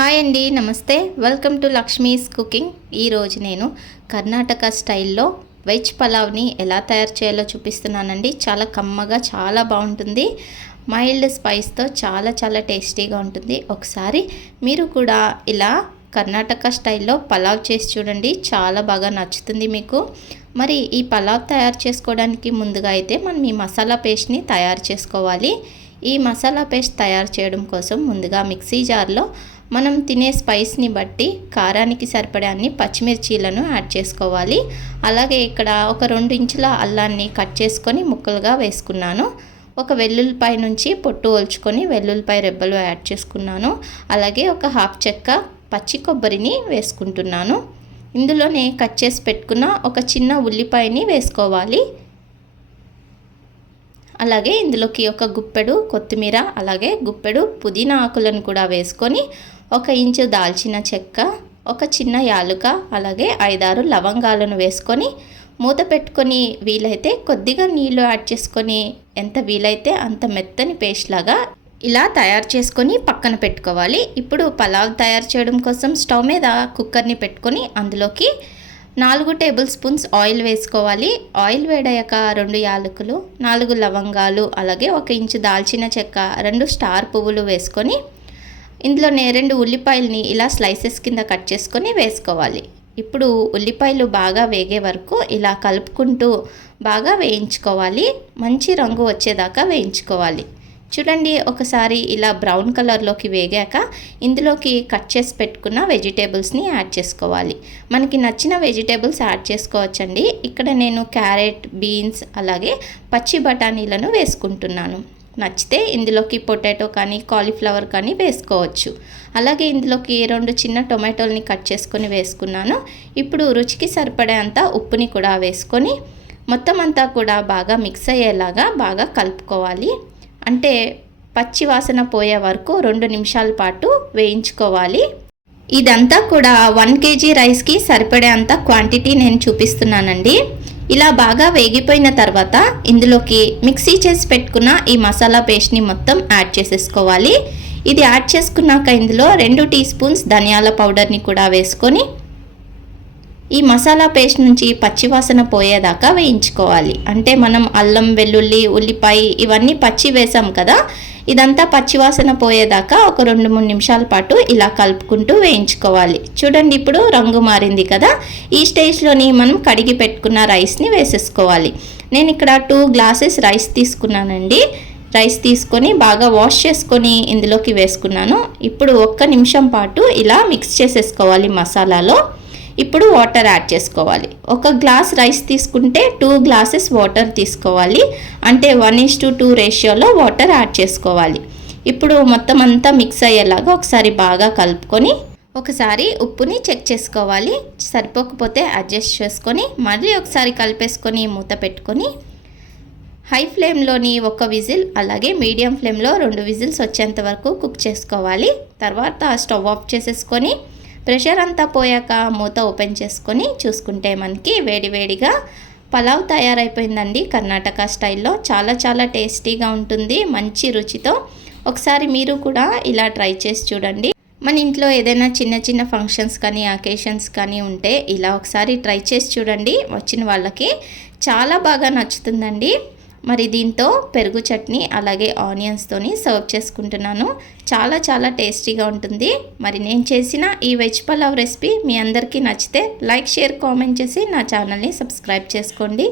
Hi అండి నమస్తే. Welcome to Lakshmi's cooking. ఈరోజు నేను కర్ణాటక స్టైల్లో వెజ్ పలావ్ని ఎలా తయారు చేయాలో చూపిస్తున్నానండి. చాలా కమ్మగా చాలా బాగుంటుంది. మైల్డ్ స్పైస్తో చాలా చాలా టేస్టీగా ఉంటుంది. ఒకసారి మీరు కూడా ఇలా కర్ణాటక స్టైల్లో పలావ్ చేసి చూడండి. చాలా బాగా నచ్చుతుంది మీకు. మరి ఈ పలావ్ తయారు చేసుకోవడానికి ముందుగా అయితే మనం ఈ మసాలా పేస్ట్ని తయారు చేసుకోవాలి. ఈ మసాలా పేస్ట్ తయారు చేయడం కోసం ముందుగా మిక్సీ జార్లో మనం తినే స్పైస్ని బట్టి కారానికి సరిపడే అన్ని పచ్చిమిర్చీలను యాడ్ చేసుకోవాలి. అలాగే ఇక్కడ ఒక రెండు ఇంచుల అల్లాన్ని కట్ చేసుకొని ముక్కలుగా వేసుకున్నాను. ఒక వెల్లుల్లిపాయ నుంచి పొట్టు ఒల్చుకొని వెల్లుల్లిపాయ రెబ్బలు యాడ్ చేసుకున్నాను. అలాగే ఒక హాఫ్ చెక్క పచ్చి కొబ్బరిని వేసుకుంటున్నాను. ఇందులోనే కట్ చేసి పెట్టుకున్న ఒక చిన్న ఉల్లిపాయని వేసుకోవాలి. అలాగే ఇందులోకి ఒక గుప్పెడు కొత్తిమీర అలాగే గుప్పెడు పుదీనా ఆకులను కూడా వేసుకొని ఒక ఇంచు దాల్చిన చెక్క ఒక చిన్న యాలుక అలాగే ఐదారు లవంగాలను వేసుకొని మూత పెట్టుకొని వీలైతే కొద్దిగా నీళ్ళు యాడ్ చేసుకొని ఎంత వీలైతే అంత మెత్తని పేస్ట్ లాగా ఇలా తయారు చేసుకొని పక్కన పెట్టుకోవాలి. ఇప్పుడు పలావ్ తయారు చేయడం కోసం స్టవ్ మీద కుక్కర్ని పెట్టుకొని అందులోకి నాలుగు టేబుల్ స్పూన్స్ ఆయిల్ వేసుకోవాలి. ఆయిల్ వేడయ్యాక రెండు యాలకులు నాలుగు లవంగాలు అలాగే ఒక ఇంచు దాల్చిన చెక్క రెండు స్టార్ పువ్వులు వేసుకొని ఇందులోనే రెండు ఉల్లిపాయలని ఇలా స్లైసెస్ కింద కట్ చేసుకొని వేసుకోవాలి. ఇప్పుడు ఉల్లిపాయలు బాగా వేగే వరకు ఇలా కలుపుకుంటూ బాగా వేయించుకోవాలి. మంచి రంగు వచ్చేదాకా వేయించుకోవాలి. చూడండి ఒకసారి ఇలా బ్రౌన్ కలర్లోకి వేగాక ఇందులోకి కట్ చేసి పెట్టుకున్న వెజిటేబుల్స్ని యాడ్ చేసుకోవాలి. మనకి నచ్చిన వెజిటేబుల్స్ యాడ్ చేసుకోవచ్చండి. ఇక్కడ నేను క్యారెట్ బీన్స్ అలాగే పచ్చి బఠానీలను వేసుకుంటున్నాను. నచ్చితే ఇందులోకి పొటాటో కానీ కాలీఫ్లవర్ కానీ వేసుకోవచ్చు. అలాగే ఇందులోకి రెండు చిన్న టొమాటోల్ని కట్ చేసుకొని వేసుకున్నాను. ఇప్పుడు రుచికి సరిపడే అంత ఉప్పుని కూడా వేసుకొని మొత్తం అంతా కూడా బాగా మిక్స్ అయ్యేలాగా బాగా కలుపుకోవాలి. అంటే పచ్చి వాసన పోయే వరకు రెండు నిమిషాల పాటు వేయించుకోవాలి. ఇదంతా కూడా వన్ కేజీ రైస్కి సరిపడే అంత క్వాంటిటీ నేను చూపిస్తున్నానండి. ఇలా బాగా వేగిపోయిన తర్వాత ఇందులోకి మిక్సీ చేసి పెట్టుకున్న ఈ మసాలా పేస్ట్ని మొత్తం యాడ్ చేసేసుకోవాలి. ఇది యాడ్ చేసుకున్నాక ఇందులో రెండు టీ స్పూన్స్ ధనియాల పౌడర్ని కూడా వేసుకొని ఈ మసాలా పేస్ట్ నుంచి పచ్చివాసన పోయేదాకా వేయించుకోవాలి. అంటే మనం అల్లం వెల్లుల్లి ఉల్లిపాయ ఇవన్నీ పచ్చి వేసాం కదా ఇదంతా పచ్చివాసన పోయేదాకా ఒక రెండు మూడు నిమిషాల పాటు ఇలా కలుపుకుంటూ వేయించుకోవాలి. చూడండి ఇప్పుడు రంగు మారింది కదా? ఈ స్టేజ్లోని మనం కడిగి పెట్టుకున్న రైస్ని వేసేసుకోవాలి. నేను ఇక్కడ టూ గ్లాసెస్ రైస్ తీసుకున్నానండి. రైస్ తీసుకొని బాగా వాష్ చేసుకొని ఇందులోకి వేసుకున్నాను. ఇప్పుడు ఒక్క నిమిషం పాటు ఇలా మిక్స్ చేసేసుకోవాలి మసాలాలో. ఇప్పుడు వాటర్ యాడ్ చేసుకోవాలి. ఒక గ్లాస్ రైస్ తీసుకుంటే టూ గ్లాసెస్ వాటర్ తీసుకోవాలి. అంటే వన్ ఇస్ టు టూ రేషియోలో వాటర్ యాడ్ చేసుకోవాలి. ఇప్పుడు మొత్తం అంతా మిక్స్ అయ్యేలాగా ఒకసారి బాగా కలుపుకొని ఒకసారి ఉప్పుని చెక్ చేసుకోవాలి. సరిపోకపోతే అడ్జస్ట్ చేసుకొని మళ్ళీ ఒకసారి కలిపేసుకొని మూత పెట్టుకొని హై ఫ్లేమ్లోని ఒక విజిల్ అలాగే మీడియం ఫ్లేమ్లో రెండు విజిల్స్ వచ్చేంత వరకు కుక్ చేసుకోవాలి. తర్వాత స్టవ్ ఆఫ్ చేసేసుకొని ప్రెషర్ అంతా పోయాక మూత ఓపెన్ చేసుకొని చూసుకుంటే మనకి వేడివేడిగా పలావ్ తయారైపోయిందండి కర్ణాటక స్టైల్లో. చాలా చాలా టేస్టీగా ఉంటుంది మంచి రుచితో. ఒకసారి మీరు కూడా ఇలా ట్రై చేసి చూడండి. మన ఇంట్లో ఏదైనా చిన్న చిన్న ఫంక్షన్స్ కానీ అకేషన్స్ కానీ ఉంటే ఇలా ఒకసారి ట్రై చేసి చూడండి. వచ్చిన వాళ్ళకి చాలా బాగా నచ్చుతుందండి. మరి దీంతో పెరుగు చట్నీ అలాగే ఆనియన్స్తోని సర్వ్ చేసుకుంటున్నాను. చాలా చాలా టేస్టీగా ఉంటుంది. మరి నేను చేసిన ఈ వెజ్ పలావ్ రెసిపీ మీ అందరికీ నచ్చితే లైక్ షేర్ కామెంట్ చేసి నా ఛానల్ని సబ్స్క్రైబ్ చేసుకోండి.